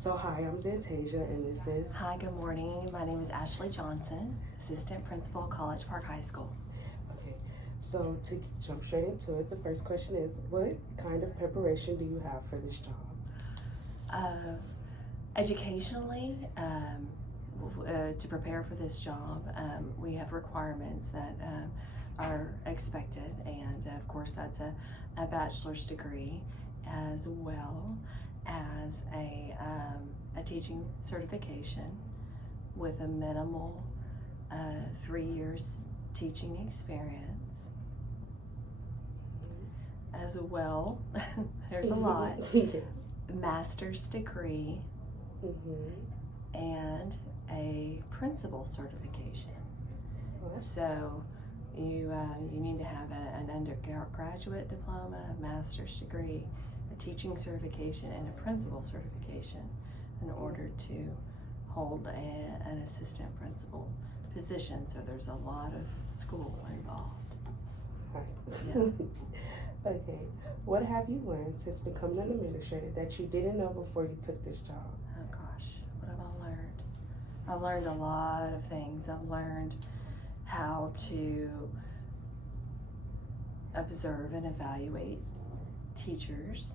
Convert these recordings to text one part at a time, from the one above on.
So hi, I'm Zantasia, and this is... Hi, good morning. My name is Ashley Johnson, Assistant Principal, College Park High School. Okay, so to jump straight into it, the first question is, what kind of preparation do you have for this job? Educationally, to prepare for this job, we have requirements that are expected, and of course that's a bachelor's degree, as well as a teaching certification with a minimal 3 years teaching experience. As well, there's a lot. Yeah. Master's degree, and a principal certification. Well, So you need to have an undergraduate diploma, a master's degree, a teaching certification, and a principal certification in order to hold an assistant principal position. So there's a lot of school involved. Right. Okay, what have you learned since becoming an administrator that you didn't know before you took this job? Oh gosh, what have I learned? I've learned a lot of things. I've learned how to observe and evaluate teachers.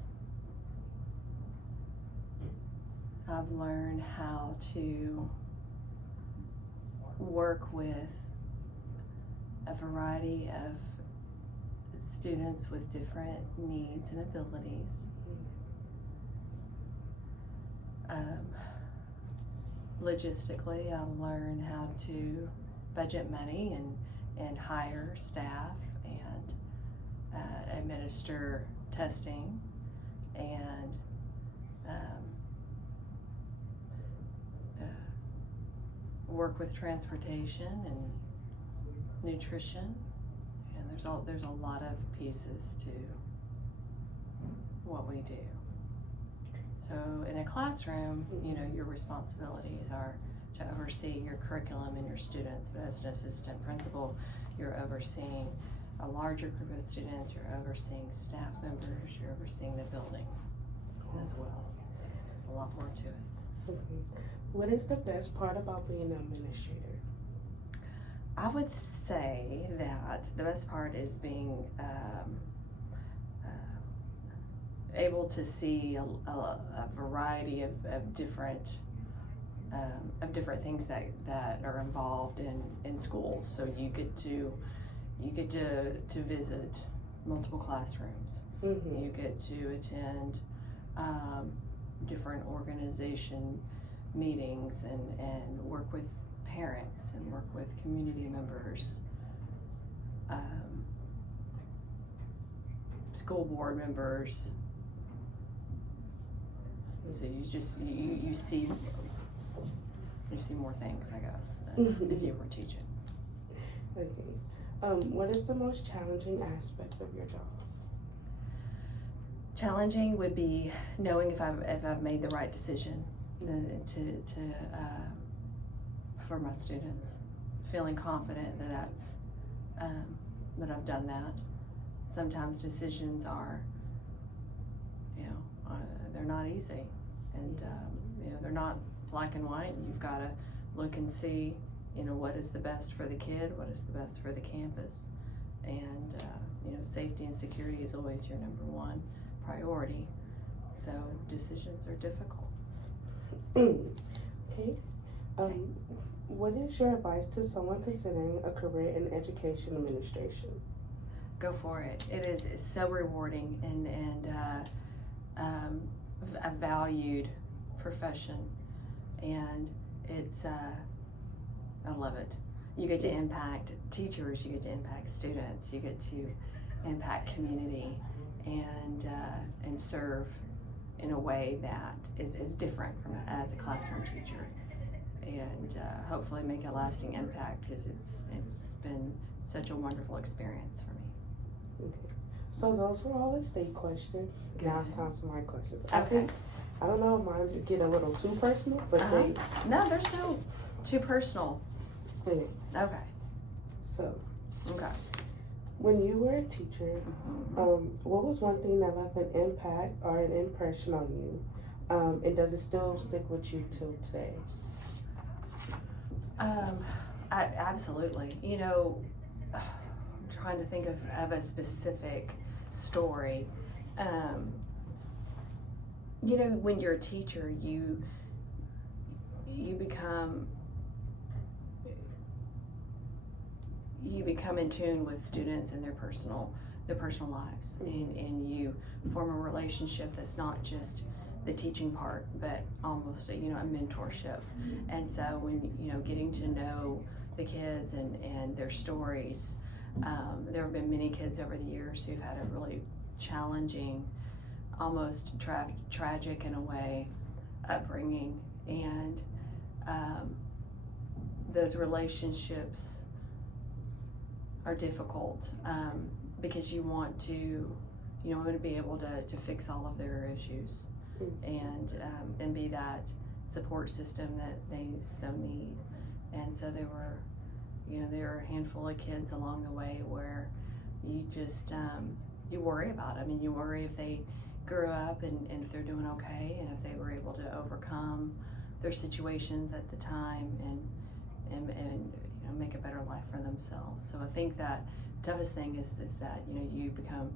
I've learned how to work with a variety of students with different needs and abilities. Logistically, I've learned how to budget money and hire staff and administer testing and work with transportation and nutrition. And there's a lot of pieces to what we do. So in a classroom, your responsibilities are to oversee your curriculum and your students, but as an assistant principal, you're overseeing a larger group of students, you're overseeing staff members, you're overseeing the building as well. So a lot more to it. Okay. What is the best part about being an administrator? I would say that the best part is being able to see a variety of different things that are involved in school. So you get to visit multiple classrooms. You get to attend different organization meetings and work with parents and work with community members, school board members. So you see more things, I guess, than if you were teaching. Okay. What is the most challenging aspect of your job? Challenging would be knowing if I've made the right decision for my students, feeling confident that I've done that. Sometimes decisions are, they're not easy, and they're not black and white. You've got to look and see, what is the best for the kid, what is the best for the campus, and safety and security is always your number one priority. So decisions are difficult. Okay. What is your advice to someone considering a career in education administration? Go for it. It's so rewarding and a valued profession, and it's I love it. You get to impact teachers, you get to impact students, you get to impact community, and serve in a way that is different from as a classroom teacher, and hopefully make a lasting impact, because it's been such a wonderful experience for me. Okay. So those were all the state questions. Good. Now it's time for my questions. Okay. I don't know if mine get a little too personal, but No, there's no too personal. Okay. Okay. So, Okay. when you were a teacher, what was one thing that left an impact or an impression on you? And does it still stick with you till today? Absolutely. I'm trying to think of a specific story. When you're a teacher, you become in tune with students and their personal lives, and you form a relationship that's not just the teaching part, but almost a mentorship. And so when getting to know the kids and their stories, there have been many kids over the years who've had a really challenging, almost tragic in a way, upbringing, and those relationships are difficult, because you want to be able to fix all of their issues, and be that support system that they so need. And so there were a handful of kids along the way where you just you worry about them, and you worry if they grew up and if they're doing okay, and if they were able to overcome their situations at the time and make a better life for themselves. So I think that the toughest thing is that you become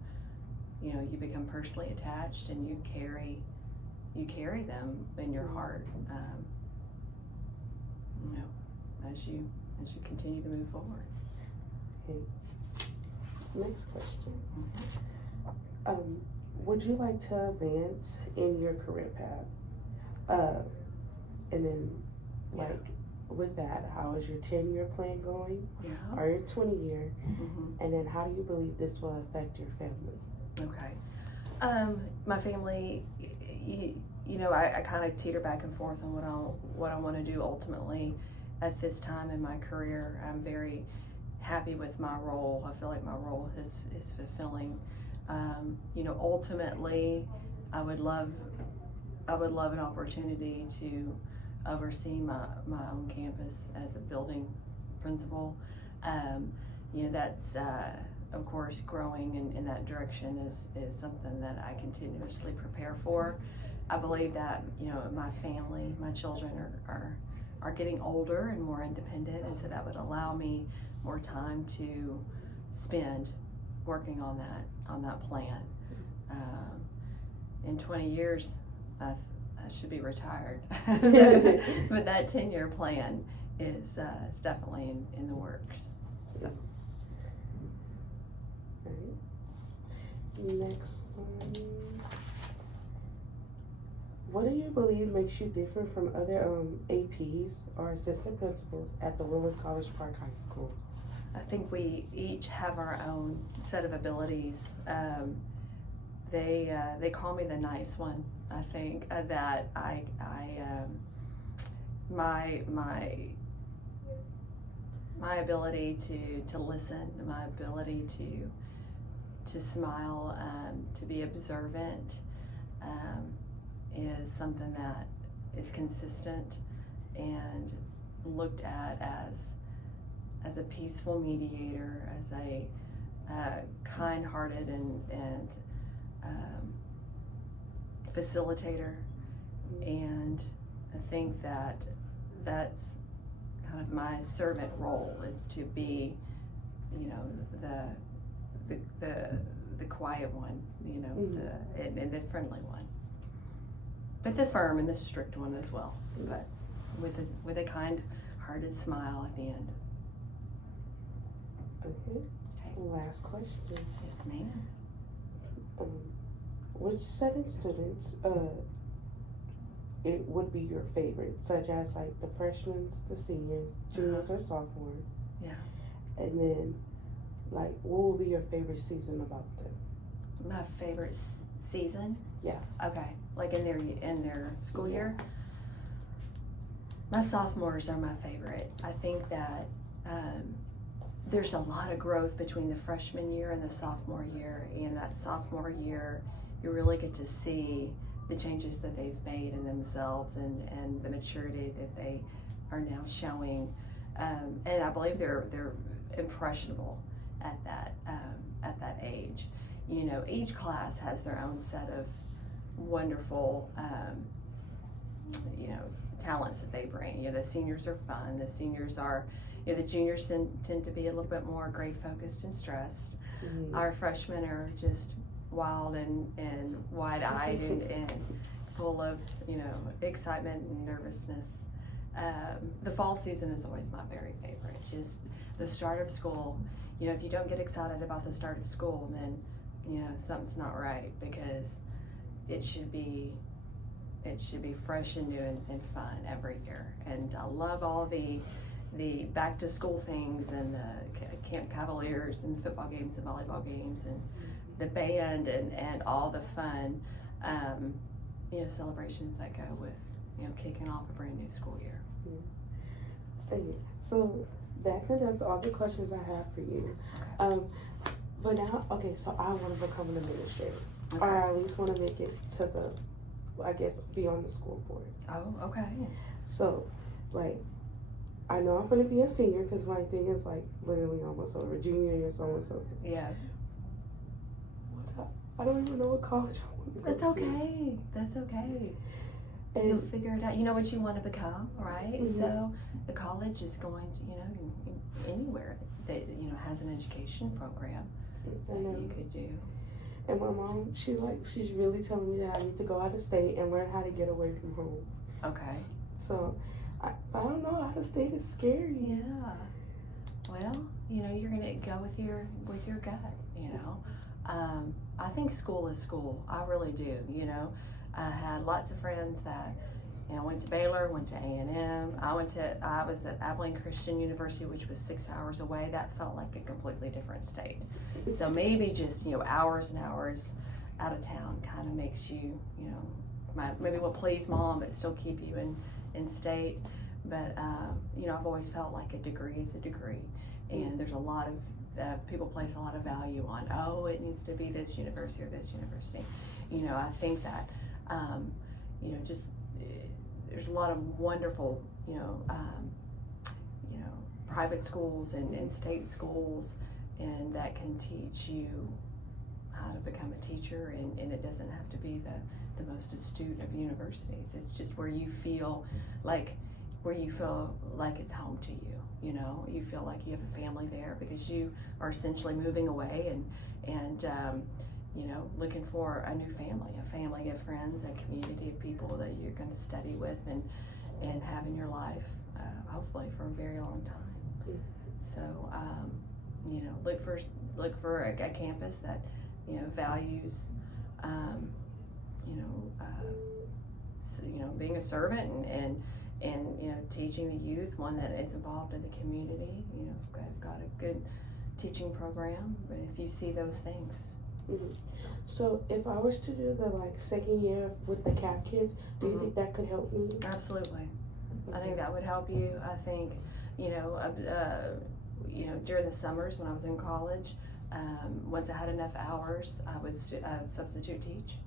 personally attached, and you carry them in your heart, as you continue to move forward. Okay. Next question. Would you like to advance in your career path? And then, with that, how is your 10-year plan going? Yeah. Or your 20-year? Mm-hmm. And then how do you believe this will affect your family? Okay. My family, I kind of teeter back and forth on what I want to do ultimately at this time in my career. I'm very happy with my role. I feel like my role is fulfilling. Ultimately, I would love an opportunity to oversee my own campus as a building principal. That's of course growing in that direction is something that I continuously prepare for. I believe that my family, my children are getting older and more independent, and so that would allow me more time to spend working on that plan. In 20 years, I should be retired, but that 10-year plan is definitely in the works. So. Right. Next one. What do you believe makes you different from other APs or assistant principals at the Woodlands College Park High School? I think we each have our own set of abilities. They call me the nice one. I think that my ability to listen, my ability to smile, to be observant, is something that is consistent and looked at as a peaceful mediator, as a kind-hearted and facilitator. And I think that that's kind of my servant role, is to be, the quiet one, and the friendly one, but the firm and the strict one as well, but with a kind-hearted smile at the end. Okay. Last question. Yes, ma'am. Which set of students it would be your favorite, such as like the freshmen, the seniors, juniors, or sophomores? Yeah. And then, like, what will be your favorite season about them? My favorite season? Yeah. Okay. Like in their school year? My sophomores are my favorite. I think that there's a lot of growth between the freshman year and the sophomore year. And that sophomore year, you really get to see the changes that they've made in themselves and the maturity that they are now showing. And I believe they're impressionable at that age. Each class has their own set of wonderful talents that they bring. The seniors are fun. The seniors are, the juniors tend to be a little bit more grade focused and stressed. Mm-hmm. Our freshmen are just wild and wide-eyed and full of, excitement and nervousness. The fall season is always my very favorite. Just the start of school. If you don't get excited about the start of school, then, something's not right, because it should be fresh and new and fun every year. And I love all the back to school things, and the Camp Cavaliers and football games and volleyball games and the band and all the fun, celebrations that go with, kicking off a brand new school year. Okay. So that conducts all the questions I have for you. Okay. But now, so I want to become an administrator. Okay. Or I at least want to make it to be on the school board. Oh, okay. So, I know I'm going to be a senior, because my thing is, literally almost over. Junior year is almost over. Yeah. I don't even know what college I want to go That's okay. That's okay. And you'll figure it out. You know what you want to become, right? Mm-hmm. So the college is going to, anywhere that, has an education program that you could do. And my mom, she's really telling me that I need to go out of state and learn how to get away from home. Okay. So I don't know, out of state is scary. Yeah. Well, you're gonna go with your gut. I think school is school. I really do. I had lots of friends that went to Baylor, went to A&M. I was at Abilene Christian University, which was 6 hours away. That felt like a completely different state. So maybe just hours and hours out of town kind of makes you maybe will please mom but still keep you in state. But I've always felt like a degree is a degree, and there's a lot of people place a lot of value on, it needs to be this university or this university. I think that there's a lot of wonderful private schools and state schools, and that can teach you how to become a teacher, and it doesn't have to be the most astute of universities. It's just where you feel like it's home to you. You feel like you have a family there, because you are essentially moving away and looking for a new family of friends, a community of people that you're going to study with and have in your life, hopefully for a very long time. So look for a campus that values being a servant and teaching the youth, one that is involved in the community. I've got a good teaching program, but if you see those things. Mm-hmm. So if I was to do the second year with the CAF kids, do you think that could help me? Absolutely. Okay. I think that would help you. I think during the summers when I was in college, once I had enough hours, I would substitute teach.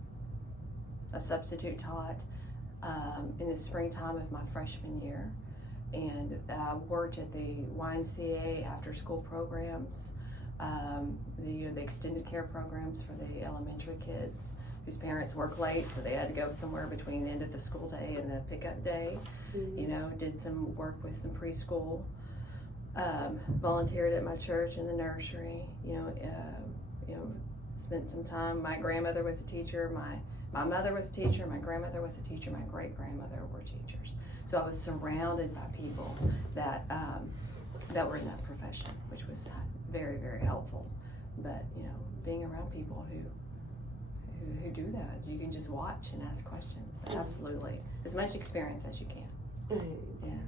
I substitute taught in the springtime of my freshman year, and I worked at the YMCA after school programs, the extended care programs for the elementary kids whose parents work late, so they had to go somewhere between the end of the school day and the pickup day. Mm-hmm. Did some work with some preschool, volunteered at my church in the nursery, spent some time. My grandmother was a teacher, my mother was a teacher, my grandmother was a teacher, my great-grandmother were teachers. So I was surrounded by people that were in that profession, which was very, very helpful. But, being around people who do that, you can just watch and ask questions. But absolutely, as much experience as you can. Mm-hmm.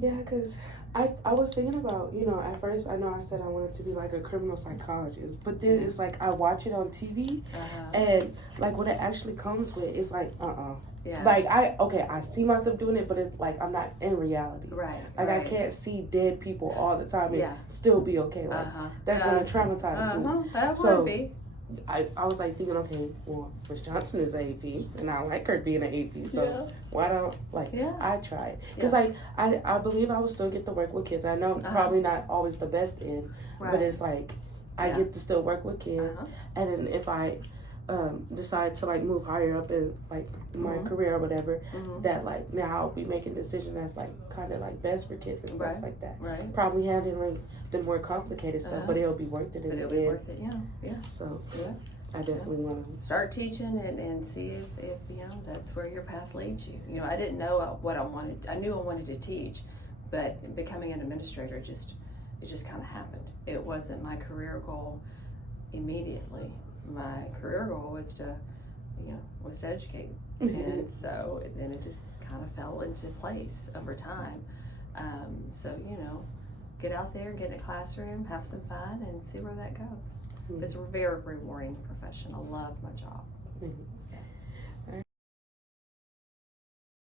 Yeah, because I was thinking about, at first I know I said I wanted to be a criminal psychologist, but then it's I watch it on TV, and when it actually comes with, it's Yeah. I see myself doing it, but it's I'm not in reality. Right. I can't see dead people all the time and still be okay. That's gonna traumatize me. That would be. I was thinking, okay, well, Miss Johnson is an AP, and I like her being an AP, so why don't I try it? Because I believe I will still get to work with kids. I know probably not always the best in, but it's I get to still work with kids, and then if I decide to like move higher up in like my career or whatever, that like now I'll be making decisions that's like kind of like best for kids and stuff like that. Right. Probably handling the more complicated stuff, but it'll be worth it in the end. It'll be worth it. Yeah. So I definitely want to start teaching and see if you know that's where your path leads you. You know, I didn't know what I wanted. I knew I wanted to teach, but becoming an administrator it just kind of happened. It wasn't my career goal immediately. My career goal was to educate, and so then it just kind of fell into place over time. So you know, get out there, get in a classroom, have some fun, and see where that goes. It's a very rewarding profession. I love my job. So.